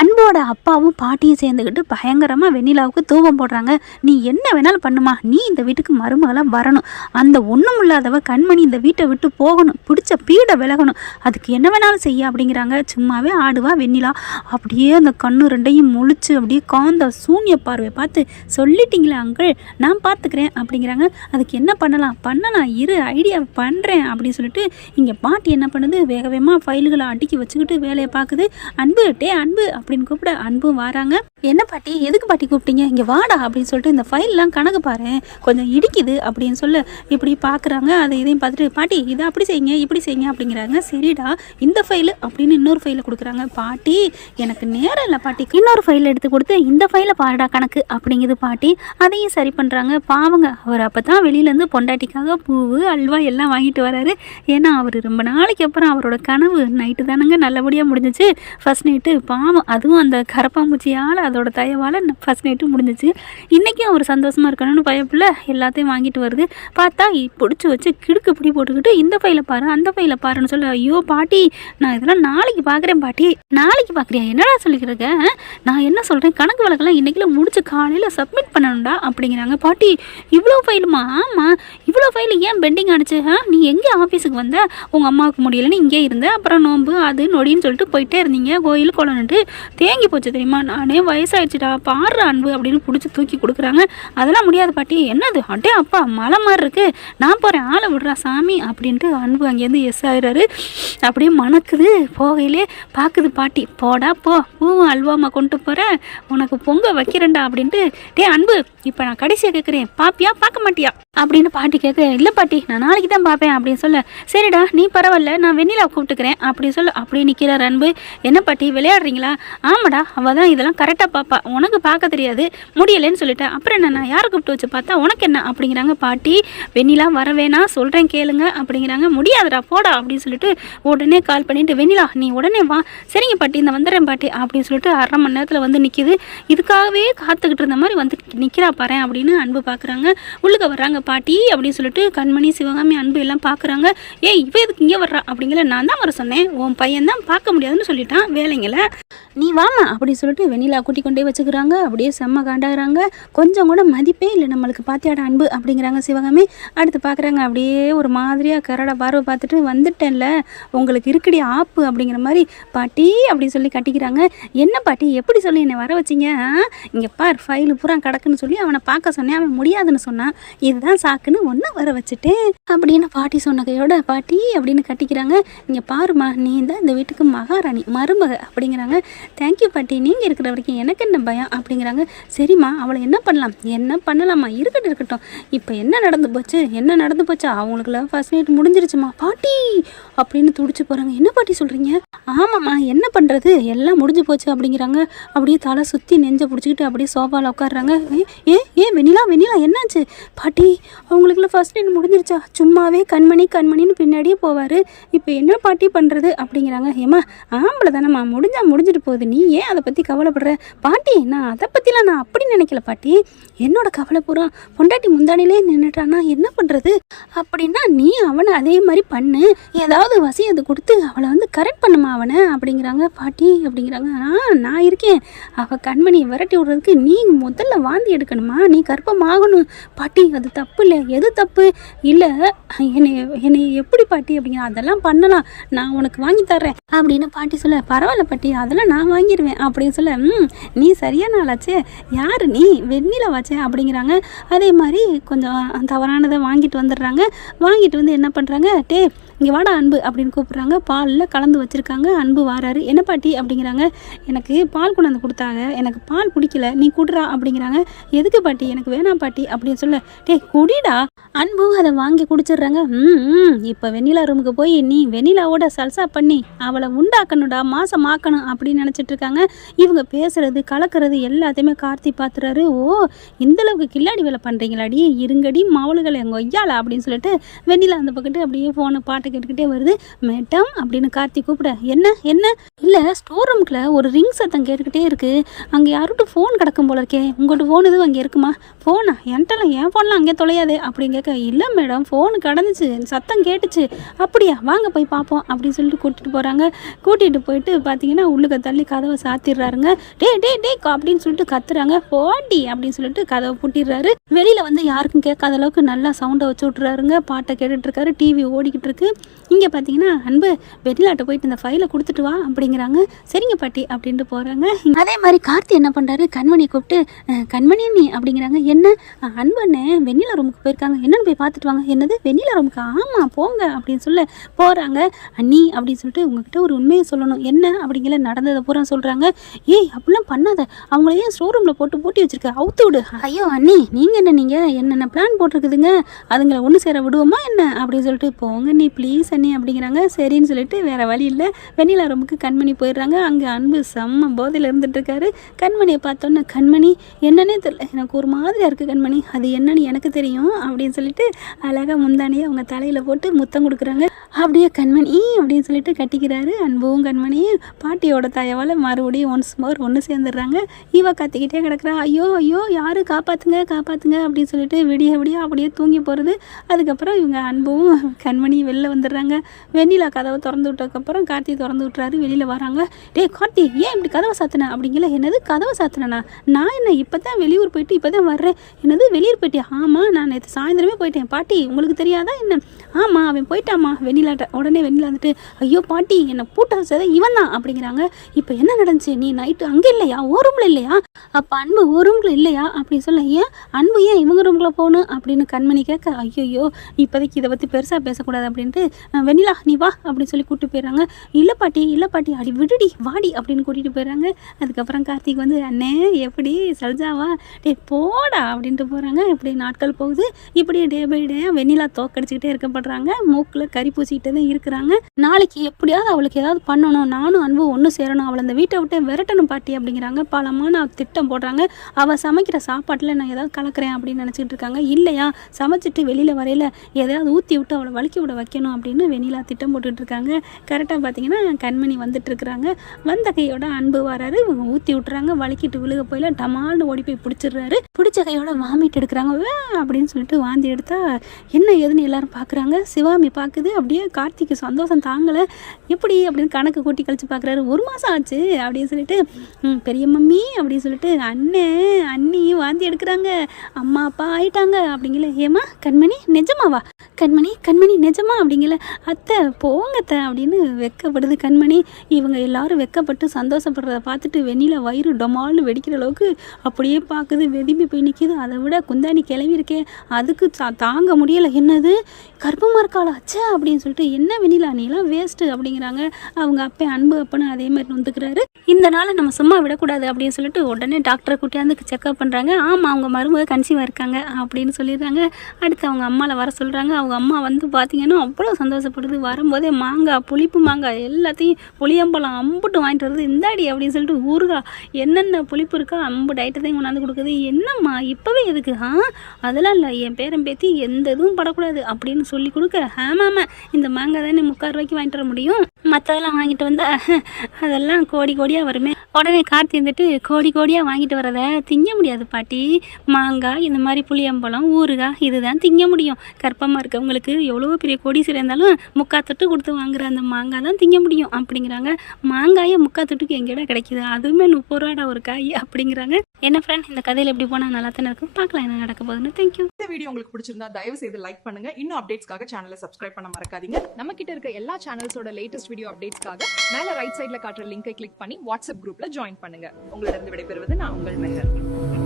அன்போட அப்பாவும் பாட்டியும் சேர்ந்துக்கிட்டு பயங்கரமாக வெண்ணிலாவுக்கு தூபம் போடுறாங்க. நீ என்ன வேணாலும் பண்ணுமா, நீ இந்த வீட்டுக்கு மருமகளாக வரணும், அந்த ஒன்றும் இல்லாதவ கண்மணி இந்த வீட்டை விட்டு போகணும், பிடிச்ச பீடை விலகணும், அதுக்கு என்ன வேணாலும் செய்ய அப்படிங்கிறாங்க. சும்மாவே ஆடுவா வெண்ணிலா. அப்படியே அந்த கண்ணு ரெண்டையும் முழிச்சு அப்படியே காந்த சூன்ய பார்வை பார்த்து, சொல்லிட்டீங்களே அங்கிள், நான் பார்த்துக்கிறேன் அப்படிங்கிறாங்க. அதுக்கு என்ன பண்ணலாம் இரு ஐடியா பண்ணுறேன் அப்படின்னு சொல்லிட்டு இங்கே பாட்டி என்ன பண்ணுது, வேக வேகமாக ஃபைல்களை அடுக்கி வச்சுக்கிட்டு வேலையை பார்க்குது. அன்பு, டே அன்பு அப்படின்னு கூப்பிட அன்பும் வராங்க. என்ன பாட்டி, எதுக்கு பாட்டி கூப்பிட்டீங்க, இங்கே வாடா அப்படின்னு சொல்லிட்டு, இந்த ஃபைல்லாம் கணக்கு பாரு கொஞ்சம் இடிக்குது அப்படின்னு சொல்ல இப்படி பார்க்குறாங்க. அதை இதையும் பார்த்துட்டு, பாட்டி இதை அப்படி செய்யுங்க இப்படி செய்யுங்க அப்படிங்கிறாங்க. சரிடா இந்த ஃபைலு அப்படின்னு இன்னொரு ஃபைலை கொடுக்குறாங்க. பாட்டி எனக்கு நேரம் இல்லை பாட்டி, இன்னொரு ஃபைல் எடுத்து கொடுத்து இந்த ஃபைலை பாருடா கணக்கு அப்படிங்குது பாட்டி. அதையும் சரி பண்ணுறாங்க. பாவங்க, அவர் அப்போ தான் வெளியிலேருந்து பொண்டாட்டிக்காக பூவு அல்வா எல்லாம் வாங்கிட்டு வராரு. ஏன்னா அவர் ரொம்ப நாளைக்கு அப்புறம் அவரோட கனவு நைட்டு தானங்க நல்லபடியாக முடிஞ்சிச்சு. ஃபஸ்ட் நைட்டு பாவம், அதுவும் அந்த கரப்பாம்பூச்சியால் அதோட தயவால் ஃபஸ்ட் நைட்டு முடிஞ்சிச்சு. இன்றைக்கும் அவர் சந்தோஷமாக இருக்கணும்னு பயப்பில்ல எல்லாத்தையும் வாங்கிட்டு வருது. பார்த்தா பிடிச்சி வச்சு கிடுக்கு பிடி போட்டுக்கிட்டு இந்த ஃபைலை பாரு அந்த ஃபைலை பாருன்னு சொல்ல, ஐயோ பாட்டி நான் இதெல்லாம் நாளைக்கு பார்க்குறேன் பாட்டி. நாளைக்கு பார்க்குறியா, என்னடா சொல்லிக்கிறக்க, நான் என்ன சொல்கிறேன், கணக்கு வழக்கெல்லாம் இன்றைக்கில முடிச்சு காலையில் சப்மிட் பண்ணணும்டா அப்படிங்கிறாங்க. பாட்டி இவ்வளோ ஃபைலுமா, ஆமாம் இவ்வளோ ஃபைல் ஏன் பெண்டிங் ஆனிச்சு, நீ எங்கே ஆஃபீஸுக்கு வந்த, உங்கள் அம்மாவுக்கு முடியலைன்னு இங்கே இருந்த, அப்புறம் நோம்பு அது நொடின்னு சொல்லிட்டு போயிட்டே இருந்தீங்க, கோயில் குளம்னுட்டு தேங்கி போச்சு தெரியுமா, நானே வயசாகிடுச்சுடா பாடுற அன்பு அப்படின்னு பிடிச்சி தூக்கி கொடுக்குறாங்க. அதெல்லாம் முடியாது பாட்டி, என்னது அட்டே அப்பா மலை மாதிரி இருக்குது, நான் போகிறேன் ஆளை விடுறா சாமி அப்படின்ட்டு அன்பு அங்கேருந்து எஸ் ஆகிறாரு. அப்படியே மணக்குது. போகையிலே பார்க்குது பாட்டி, போடா போ பூவும் அல்வாமா கொண்டு போகிறேன், உனக்கு பொங்க வைக்கிறேன்டா அப்படின்ட்டு. டே அன்பு, இப்போ நான் கடைசியாக கேட்குறேன், பாப்பியா பார்க்க மாட்டியா அப்படின்னு பாட்டி கேட்க, இல்லை பாட்டி நான் நாளைக்கு தான் பார்ப்பேன் அப்படின்னு சொல்ல, சரிடா நீ பரவாயில்ல நான் வெண்ணிலா கூப்பிட்டுக்கிறேன் அப்படின்னு சொல்ல. அப்படியே நிற்கிறார் அன்பு. என்ன பாட்டி விளையாடுறீங்களா, ஆமாடா அவள் தான் இதெல்லாம் கரெக்டாக பார்ப்பா, உனக்கு பார்க்க தெரியாது முடியலைன்னு சொல்லிட்டேன், அப்புறம் என்ன நான் யாரை கூப்பிட்டு வச்சு பார்த்தா உனக்கு என்ன அப்படிங்கிறாங்க. பாட்டி வெண்ணிலா வர வேணா சொல்கிறேன் கேளுங்க அப்படிங்கிறாங்க. முடியாதுடா போடா அப்படின்னு சொல்லிட்டு உடனே கால் பண்ணிவிட்டு, வெண்ணிலா நீ உடனே வா, சரிங்க பாட்டி இந்த வந்துடுறேன் பாட்டி அப்படின்னு சொல்லிட்டு 1/2 மணி நேரத்தில் வந்து நிற்கிது. இதுக்காகவே காத்துக்கிட்டு இருந்த மாதிரி வந்து நிற்கிறா பாரு அப்படின்னு அன்பு பார்க்குறாங்க. உள்ளுக்க வர்றாங்க பாட்டி அப்படின்னு சொல்லிட்டு கண்மணி சிவகாமி அன்பு எல்லாம் பார்க்குறாங்க. ஏய் இவ எதுக்கு இங்கே வர்றா அப்படிங்கிற, நான் தான் வர சொன்னேன், உன் பையன் தான் பார்க்க முடியாதுன்னு சொல்லிட்டான் வேலைங்களை, நீ வாமா அப்படின்னு சொல்லிட்டு வெண்ணிலா கூட்டி கொண்டே வச்சுக்கிறாங்க. அப்படியே செம்ம காண்டாகிறாங்க. கொஞ்சம் கூட மதிப்பே இல்லை நம்மளுக்கு பாத்தியாட அன்பு அப்படிங்கிறாங்க சிவகாமி. அடுத்து பார்க்குறாங்க. அப்படியே ஒரு மாதிரியாக கரடை பார்வை பார்த்துட்டு, வந்துட்டேன்ல உங்களுக்கு இருக்குடி ஆப்பு அப்படிங்கிற மாதிரி பாட்டி அப்படின்னு சொல்லி கட்டிக்கிறாங்க. என்ன பாட்டி எப்படி சொல்லி என்னை வர வச்சிங்க, இங்கே பார் ஃபைலு பூரா கிடக்குன்னு சொல்லி அவனை பார்க்க சொன்னேன், அவன் முடியாதுன்னு சொன்னான், இதுதான் சாக்குன்னு ஒன்று வர வச்சுட்டேன் அப்படின்னு பாட்டி சொன்ன கையோட பாட்டி அப்படின்னு கட்டிக்கிறாங்க. இங்கே பாருமா நீ தான் இந்த வீட்டுக்கு மகாராணி மருமக அப்படிங்கிறாங்க. தேங்க்யூ பாட்டி, நீங்கள் இருக்கிற வரைக்கும் எனக்கு என்ன பயம் அப்படிங்கிறாங்க. சரிம்மா அவளை என்ன பண்ணலாம், என்ன பண்ணலாமா, இருக்கட்டும் இப்போ என்ன நடந்து போச்சு அவங்களுக்குள்ள ஃபர்ஸ்ட் நைட் முடிஞ்சிருச்சுமா பாட்டி அப்படின்னு துடிச்சு போகிறாங்க. என்ன பாட்டி சொல்கிறீங்க, ஆமாம்மா என்ன பண்ணுறது எல்லாம் முடிஞ்சு போச்சு அப்படிங்கிறாங்க. அப்படியே தலை சுற்றி நெஞ்சை பிடிச்சிக்கிட்டு அப்படியே சோஃபாவில் உட்காடுறாங்க. வெண்ணிலா என்னாச்சு பாட்டி, அவங்களுக்குள்ள ஃபர்ஸ்ட் நைட் முடிஞ்சிருச்சா, சும்மாவே கண்மணின்னு பின்னாடியே போவார், இப்போ என்ன பாட்டி பண்ணுறது அப்படிங்கிறாங்க. ஏம்மா ஆம்பளை தானம்மா, முடிஞ்சிட்டு போகுது, நீ ஏன் அதை பற்றி கவலைப்படுற பாட்டி, நான் அதை பற்றிலாம் நான் அப்படி நினைக்கல பாட்டி, என்னோட கவலை பூரா பொண்டாட்டி முந்தானிலே நின்றுட்டானா என்ன பண்ணுறது அப்படின்னா, நீ அவனை அதே மாதிரி பண்ணு, ஏதாவது வசியத்தை கொடுத்து அவளை வந்து கரெக்ட் பண்ணுமா அவனை அப்படிங்கிறாங்க. பாட்டி அப்படிங்கிறாங்க. நான் இருக்கேன், அவள் கண்மணியை விரட்டி விடுறதுக்கு நீ முதல்ல வாந்தி எடுக்கணுமா, நீ கர்ப்பமாகணும் பாட்டி, அது தப்பு இல்லை, எது தப்பு இல்லை, என்னை எப்படி பாட்டி அப்படிங்கிற, அதெல்லாம் பண்ணலாம் நான் உனக்கு வாங்கி தர்றேன் அப்படின்னு பாட்டி சொல்ல, பரவாயில்ல பாட்டி அதெல்லாம் நான் வாங்கிடுவேன் அப்படின்னு சொல்ல, நீ சரியான ஆளாச்சே, யார் நீ வெண்ணிலாவாச்சே அப்படிங்கிறாங்க. அதே மாதிரி கொஞ்சம் தவறானதை வாங்கிட்டு வந்துடுறாங்க. வாங்கிட்டு வந்து என்ன பண்ணுறாங்க, டே இங்கே வாடா அன்பு அப்படின்னு கூப்பிட்றாங்க. பாலில் கலந்து வச்சுருக்காங்க. அன்பு வாராரு. என்ன பாட்டி அப்படிங்கிறாங்க. எனக்கு பால் கொண்டாந்து கொடுத்தாங்க, எனக்கு பால் பிடிக்கல, நீ குடுறா அப்படிங்கிறாங்க. எதுக்கு பாட்டி, எனக்கு வேணாம் பாட்டி அப்படின்னு சொல்ல, டே குடிடா. அன்பு அதை வாங்கி குடிச்சிடுறாங்க. இப்போ வெண்ணிலா ரூமுக்கு போய் நீ வெண்ணிலாவோட சல்சா பண்ணி அவளை உண்டாக்கணும்டா, மாசம் ஆக்கணும் அப்படின்னு நினச்சிட்டு இருக்காங்க. இவங்க பேசுறது கலக்கிறது எல்லாத்தையுமே கார்த்தி பார்த்துறாரு. ஓ இந்தளவுக்கு கில்லாடி வேலை பண்ணுறீங்களாடி, இருங்கடி மாவளுகளை எங்கள் ஒய்யாளா அப்படின்னு சொல்லிட்டு வெண்ணிலா அந்த பக்கத்து அப்படியே ஃபோனை பாட்டு கேட்டுக்கிட்டே வருது. மேடம் அப்படின்னு கார்த்தி கூப்பிட, என்ன இல்லை ஸ்டோர் ரூம்குள்ள ஒரு ரிங் சத்தம் கேட்டுக்கிட்டே இருக்குது, அங்கே யார்கிட்ட ஃபோன் கிடக்கும் போல இருக்கே, உங்கள்கிட்ட ஃபோன் எதுவும் அங்கே இருக்குமா, ஃபோனா என்கிட்டலாம் என் ஃபோன்லாம் அங்கே தொலையாது அப்படின்னு கேட்க, கேட்க, இல்லை மேடம் ஃபோனு கடந்துச்சு, சத்தம் கேட்டுச்சு. அப்படியா, வாங்க போய் பார்ப்போம் அப்படின்னு சொல்லிட்டு கூட்டிகிட்டு போகிறாங்க. கூட்டிகிட்டு போயிட்டு பார்த்தீங்கன்னா உள்ளுக்க தள்ளி கதவை சாத்திடுறாருங்க. டே டே டே அப்படின்னு சொல்லிட்டு கத்துறாங்க. போடி அப்படின்னு சொல்லிட்டு கதவை பூட்டிடுறாரு. வெளியில் வந்து யாருக்கும் கேட்காத அளவுக்கு நல்லா சவுண்டை வச்சு விட்றாருங்க. பாட்டை கேட்டுட்ருக்காரு. டிவி ஓடிக்கிட்டு இருக்கு. இங்கே பார்த்தீங்கன்னா அன்பு வெண்ணிலாட்ட போயிட்டு இந்த ஃபைலை கொடுத்துட்டு வா அப்படிங்கிறாங்க. சரிங்க பாட்டி அப்படின்ட்டு போகிறாங்க. அதே மாதிரி கார்த்தி என்ன பண்ணுறாரு, கண்மணி கூப்பிட்டு கண்மணி நீ அப்படிங்கிறாங்க. என்ன அன்பண்ணே வெண்ணிலா ரூமுக்கு போயிருக்காங்க, என்னன்னு போய் பார்த்துட்டு வாங்க. என்னது வெண்ணிலா ரூமுக்கு? ஆமாம் போங்க அப்படின்னு சொல்ல போகிறாங்க. அண்ணி அப்படின்னு சொல்லிட்டு உங்ககிட்ட ஒரு உண்மையை சொல்லணும். என்ன அப்படிங்கிற நடந்ததை பூரா சொல்கிறாங்க. ஏய் அப்படிலாம் பண்ணாத, அவங்கள ஏன் ஸ்டோர் ரூமில் போட்டு பூட்டி வச்சிருக்க, அவுத்து விடு. ஐயோ அண்ணி நீங்கள் என்னென்ன பிளான் போட்டிருக்குதுங்க, அதுங்களை ஒன்று சேர விடுவோமா என்ன அப்படின்னு சொல்லிட்டு போங்க நீ ப்ளீஸ் அண்ணி அப்படிங்கிறாங்க. சரின்னு சொல்லிட்டு வேறு வழி இல்லை வெண்ணிலா ரூமுக்கு கண்மணி போயிடுறாங்க. அங்கே அன்பு செம்ம போதையில் இருந்துட்டு இருக்காரு. கண்மணியை பார்த்தோன்னே கண்மணி என்னன்னே தெரியல, எனக்கு ஒரு மாதிரியாக இருக்குது கண்மணி, அது என்னன்னு எனக்கு தெரியும் அப்படின்னு சொல்லிட்டு அழகாக முந்தானியை அவங்க தலையில் போட்டு முத்தம் கொடுக்குறாங்க. அப்படியே கண்மணி அப்படின்னு சொல்லிட்டு கட்டிக்கிறாரு. அன்பும் கண்மணியும் பாட்டியோட தாயாவால் மறுபடியும் ஒன்ஸ் மோர் ஒன்று சேர்ந்துடுறாங்க. இவ கத்திக்கிட்டே கிடக்குறா. ஐயோ ஐயோ யாரு காப்பாற்றுங்க காப்பாற்றுங்க அப்படின்னு சொல்லிட்டு விடிய விடிய அப்படியே தூங்கி போகிறது. அதுக்கப்புறம் இவங்க அன்பும் கண்மணி வெளில வந்துடுறாங்க. வெண்ணிலா கதவை திறந்து விட்டதுக்கப்புறம் கார்த்தி திறந்து விட்டுறாரு. வெளியில் வராங்க. டே கார்த்தி ஏன் இப்படி கதவை சாத்தினேன் அப்படிங்கல. என்னது கதவை சாத்தினேண்ணா? நான் என்ன இப்போ தான் வெளியூர் போயிட்டு இப்போ தான் வர்றேன். என்னது வெளியூர் போயிட்டியா? ஆமாம் நான் நேற்று சாயந்தரமே போயிட்டேன். பாட்டி உங்களுக்கு தெரியாதா என்ன? ஆமாம் அவன் போயிட்டாமா வெண்ணிலாட்ட. உடனே வெண்ணிலா வந்துட்டு ஐயோ பாட்டி என்னை பூட்ட வச்சதை இவன் தான் அப்படிங்கிறாங்க. இப்போ என்ன நடந்துச்சு, நீ நைட்டு அங்கே இல்லையா, ஓ ரூமில் இல்லையா? அப்போ அன்பு ஓ ரூமில் இல்லையா அப்படின்னு சொல்ல, ஏன் அன்பு ஏன் இவங்க ரூமில் போகணும் அப்படின்னு கண்மணி கேட்க, ஐயோ இப்போதைக்கு இதை பற்றி பெருசாக பேசக்கூடாது அப்படின்ட்டு வெண்ணிலா நீ வா அப்படின்னு சொல்லி கூப்பிட்டு போயிடுறாங்க. இல்லை பாட்டி அடி விடுடி வாடி அப்படின்னு கூட்டிகிட்டு போயிடுறாங்க. அதுக்கப்புறம் கார்த்திக் வந்து அண்ணே எப்படி சல்ஜாவா டே போடா அப்படின்ட்டு போகிறாங்க. இப்படி நாட்கள் போகுது. இப்படி டே பை டே வெண்ணிலா தோக்கடிச்சிக்கிட்டே இருக்கப்படுறாங்க. மூக்கில் கறி பூசிக்கிட்டே தான் இருக்கிறாங்க. நாளைக்கு எப்படியாவது அவளுக்கு ஏதாவது பண்ணணும், நானும் அன்பு ஒன்று சேரணும், அவளை அந்த வீட்டை விட்டு விரட்டணும் பாட்டி அப்படிங்கிறாங்க. பலமான திட்டம் போடுறாங்க. அவள் சமைக்கிற சாப்பாட்டில் நான் ஏதாவது கலக்கிறேன் அப்படின்னு நினச்சிக்கிட்டு இருக்காங்க. இல்லையா சமைச்சிட்டு வெளியில் வரையில் எதாவது ஊற்றி விட்டு அவளை வலிக்கி விட வைக்கணும் அப்படின்னு வெண்ணிலா திட்டம் போட்டுட்டு இருக்காங்க. கரெக்டாக பார்த்தீங்கன்னா கண்மணி வந்துட்டு இருக்கிறாங்க. வந்த கையோட அன்பு வராரு. இவங்க ஊற்றி விட்டுறாங்க. வலிக்கிட்டு விழுக போயில டமால்னு ஓடி போய் பிடிச்சிடுறாரு. பிடிச்ச கையோட வாமிட்டு எடுக்கிறாங்க. அப்படின்னு சொல்லிட்டு வாந்தி எடுத்தா என்ன ஏதுன்னு எல்லாரும் பார்க்குறாங்க. சிவாமி பார்க்குது. அப்படியே கார்த்திக்கு சந்தோஷம் தாங்கலை. எப்படி அப்படின்னு கணக்கு கூட்டி கழிச்சு பார்க்குறாரு. 1 மாதம் ஆச்சு அப்படின்னு சொல்லிட்டு பெரிய மம்மி அப்படின்னு சொல்லிட்டு அண்ணி வாந்தி எடுக்கிறாங்க. அம்மா அப்பா ஆயிட்டாங்க அப்படிங்கல. ஏமா கண்மணி நிஜமாவா? கண்மணி நிஜமா அப்படிங்கல. அத்தை போங்கத்த அப்படின்னு வெக்கப்படுது கண்மணி. இவங்க எல்லாரும் வெக்கப்பட்டு சந்தோஷப்படுறத பார்த்துட்டு வெண்ணிலா வயிறு டொமால்னு வெடிக்கிற அளவுக்கு அப்படியே பார்க்குது. வெதும்பி போய் நிற்கிது. அதை விட குந்தாணி கிளவி இருக்கே அதுக்கு தாங்க முடியலை. என்னது கர்ப்பமாக இருக்காளா அச்சா அப்படின்னு சொல்லிட்டு என்ன வெண்ணிலா நீலாம் வேஸ்ட்டு அப்படிங்கிறாங்க. அவங்க அப்பா அன்பு அப்பன்னு அதே மாதிரி வந்துக்கிறாரு. இந்த நாளை நம்ம சும்மா விடக்கூடாது அப்படின்னு சொல்லிட்டு உடனே டாக்டரை கூட்டியாந்து செக்அப் பண்ணுறாங்க. ஆமாம் அவங்க மருமக கன்சீவாக இருக்காங்க அப்படின்னு சொல்லிடுறாங்க. அடுத்து அவங்க அம்மாவில் வர சொல்கிறாங்க. அவங்க அம்மா வந்து பார்த்தீங்கன்னா அவ்வளோ சந்தோஷப்படுது. வரும்போதே மாங்காய் புளிப்பு மாங்காய் எல்லாத்தையும் புளியம்பழம் அம்புட்டு வாங்கிட்டு வருது. இந்தாடி அப்படின்னு சொல்லிட்டு ஊறுகாய் என்னென்ன புளிப்பு இருக்கோ அம்புட்டு ஐட்டத்தையும் கொண்டாந்து கொடுக்குது. என்னம்மா இப்போவே எதுக்கு? அதெல்லாம் இல்லை என் பேரன் பேத்தி எந்த இதுவும் படக்கூடாது அப்படின்னு சொல்லி கொடுக்க. ஆமாம் இந்த மாங்காய் தானே 3/4 ரூபாய்க்கு வாங்கிட்டு வர முடியும், மற்றதெல்லாம் வாங்கிட்டு வந்தா அதெல்லாம் கோடி கோடியாக வருமே. உடனே கார்த்தி வந்துட்டு கோடி கோடியாக வாங்கிட்டு வரதை திங்க முடியாது பாட்டி. மாங்காய் இந்த மாதிரி புளியம்பழம் ஊறுகாய் இதுதான் திங்க முடியும். கர்ப்பமாக இருக்கவங்களுக்கு எவ்வளோ பெரிய கோடீஸ்வரர் இருந்தாலும் 3/4 தொட்டு கொடுத்து வாங்குற அந்த மாங்காய் தான் திங்க முடியும் அப்படிங்கிறாங்க. மாங்காயை 3/4 தொட்டுக்கு எங்கேடா கிடைக்கிது, அதுவுமே 30 ரூபாடா ஒரு காய் அப்படிங்கிறாங்க. என்ன ஃப்ரெண்ட் இந்த கதையில் எப்படி போனால் நல்லா தானே இருக்கும். பார்க்கலாம் என்ன நடக்க போகுதுன்னு. தேங்க்யூ. இந்த வீடியோ உங்களுக்கு பிடிச்சிருந்தா தயவு செய்து லைக் பண்ணுங்க. இன்னும் அப்டேட்ஸ்க்காக சேனலை சப்ஸ்கிரைப் பண்ண மறக்காதீங்க. நம்ம கிட்ட இருக்க எல்லா சேனல்ஸோட லேட்டஸ்ட் வீடியோ அப்டேட்ஸ்க்காக மேல ரைட் சைட்ல காட்டுற லிங்கை கிளிக் பண்ணி வாட்ஸ்அப் குரூப்ல ஜாயின் பண்ணுங்க. உங்களிடம் விடைபெறுவது நான் உங்கள் மெஹர்.